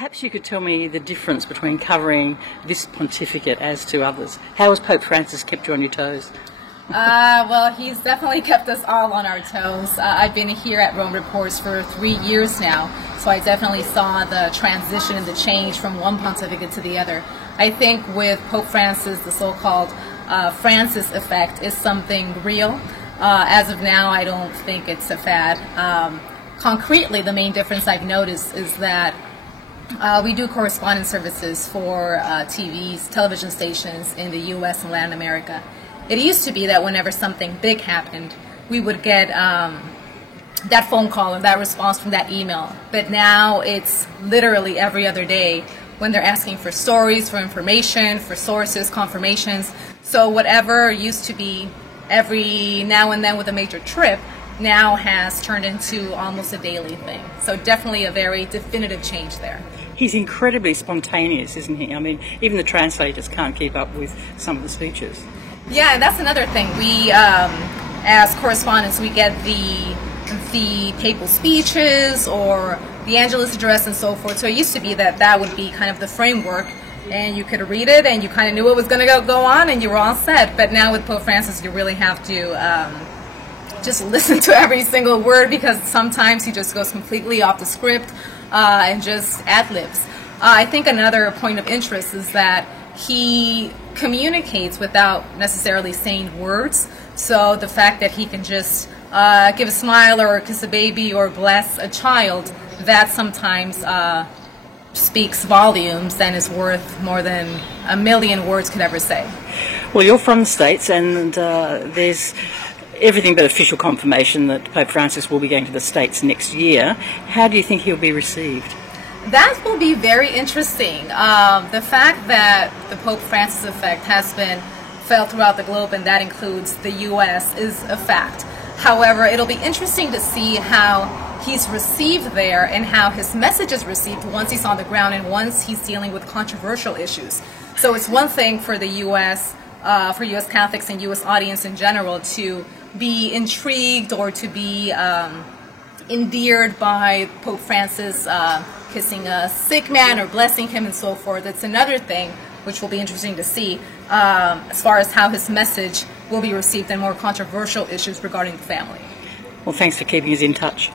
Perhaps you could tell me the difference between covering this pontificate as to others. How has Pope Francis kept you on your toes? Well, he's definitely kept us all on our toes. I've been here at Rome Reports for 3 years now, so I definitely saw the transition and the change from one pontificate to the other. I think with Pope Francis, the so-called Francis effect is something real. As of now, I don't think it's a fad. Concretely, the main difference I've noticed is that we do correspondence services for television stations in the U.S. and Latin America. It used to be that whenever something big happened, we would get that phone call or that response from that email. But now it's literally every other day when they're asking for stories, for information, for sources, confirmations. So whatever used to be every now and then with a major trip now has turned into almost a daily thing. So definitely a very definitive change there. He's incredibly spontaneous, isn't he? I mean, even the translators can't keep up with some of the speeches. Yeah, and that's another thing. We, as correspondents, we get the papal speeches or the Angelus address and so forth. So it used to be that would be kind of the framework, and you could read it and you kind of knew what was going to go on and you were all set. But now with Pope Francis, you really have to just listen to every single word, because sometimes he just goes completely off the script and just ad-libs. I think another point of interest is that he communicates without necessarily saying words. So the fact that he can just give a smile or kiss a baby or bless a child, that sometimes speaks volumes and is worth more than 1,000,000 words could ever say. Well, you're from the States, and there's everything but official confirmation that Pope Francis will be going to the States next year. How do you think he'll be received? That will be very interesting. The fact that the Pope Francis effect has been felt throughout the globe, and that includes the U.S., is a fact. However, it'll be interesting to see how he's received there and how his message is received once he's on the ground and once he's dealing with controversial issues. So it's one thing for the U.S., for U.S. Catholics and U.S. audience in general to be intrigued or to be endeared by Pope Francis kissing a sick man or blessing him and so forth. It's another thing which will be interesting to see as far as how his message will be received in more controversial issues regarding the family. Well, thanks for keeping us in touch.